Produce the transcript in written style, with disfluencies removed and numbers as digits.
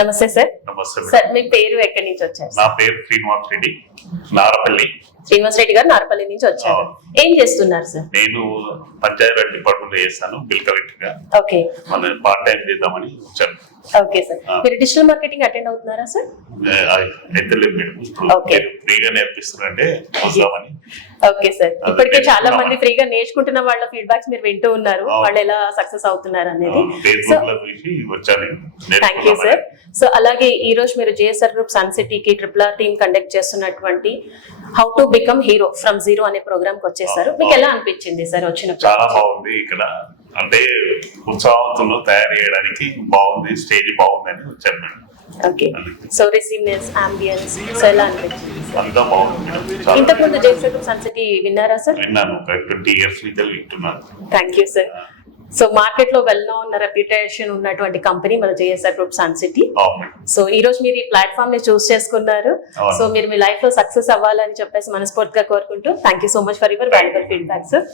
నమస్తే సార్. నమస్తే madam. Sir మీ పేరు ఎక్కడి నుంచి వచ్చారు? నా పేరు శ్రీనివాస్ రెడ్డి, నారపల్లి. శ్రీనివాస్ రెడ్డి గారు నారపల్లి నుంచి వచ్చారు. అవును. ఏం చేస్తున్నారు సార్? నేను పంచాయతీరాజ్ డిపార్ట్మెంట్ లో చేస్తాను, బిల్ కలెక్టర్ గా. ఓకే మన పార్ట్ టైం చేద్దామని వచ్చాను. Okay sir. మీరు డిజిటల్ మార్కెటింగ్ అటెండ్ అవుతున్నారా సార్? అయితే లేదు మేడం, Okay. మీరు ఫ్రీగా నేర్పిస్తున్నారంటే వస్తామని. Okay sir. ఇప్పటికే చాలా మంది ఫ్రీగా నేర్చుకుంటున్న వాళ్ళ ఫీడ్బ్యాక్స్ మీరు వింటూ ఉన్నారు, అవును. వాళ్ళు ఎలా సక్సెస్ అవుతున్నారు అనేది. ఫేస్బుక్ లో చూసి వచ్చాను. Thank you sir. సో అలాగే ఈ రోజు మీరు జేఎస్ఆర్ గ్రూప్ సన్ సిటీకి RRR టీమ్ కండక్ట్ చేస్తున్నటువంటి how to become hero from zero అనే ప్రోగ్రామ్ కి వచ్చేసారు. మీకు ఎలా అనిపించింది సార్ వచ్చినప్పుడు? చాలా బాగుంది. ఇక్కడ అంటే ఉత్సాహంతో తయారు చేయడానికి బాగుంది, స్టేజ్ బాగుంది అని వచ్చాను madam. Okay. So receiveness, ambience, so ఎలా అనిపించింది? అంతా బాగుంది మేడం. చాలా ఇంతకు ముందు జేఎస్ఆర్ గ్రూప్ సన్ సిటీ విన్నారా సార్? విన్నాను, ఒక 20 years నుంచి వింటున్నాను. Thank you sir. So market లో వెల్ నోన్ రెప్యుటేషన్ ఉన్నటువంటి కంపెనీ మన జేఎస్ఆర్ గ్రూప్ సన్ సిటీ. అవును మేడం. సో ఈ రోజు మీరు ఈ ప్లాట్ఫామ్ ని చూస్ చేసుకున్నారు. అవును. సో మీరు మీ లైఫ్ లో సక్సెస్ అవ్వాలని చెప్పేసి మనస్ఫూర్తిగా కోరుకుంటూ thank you so much for your valuable feedback sir.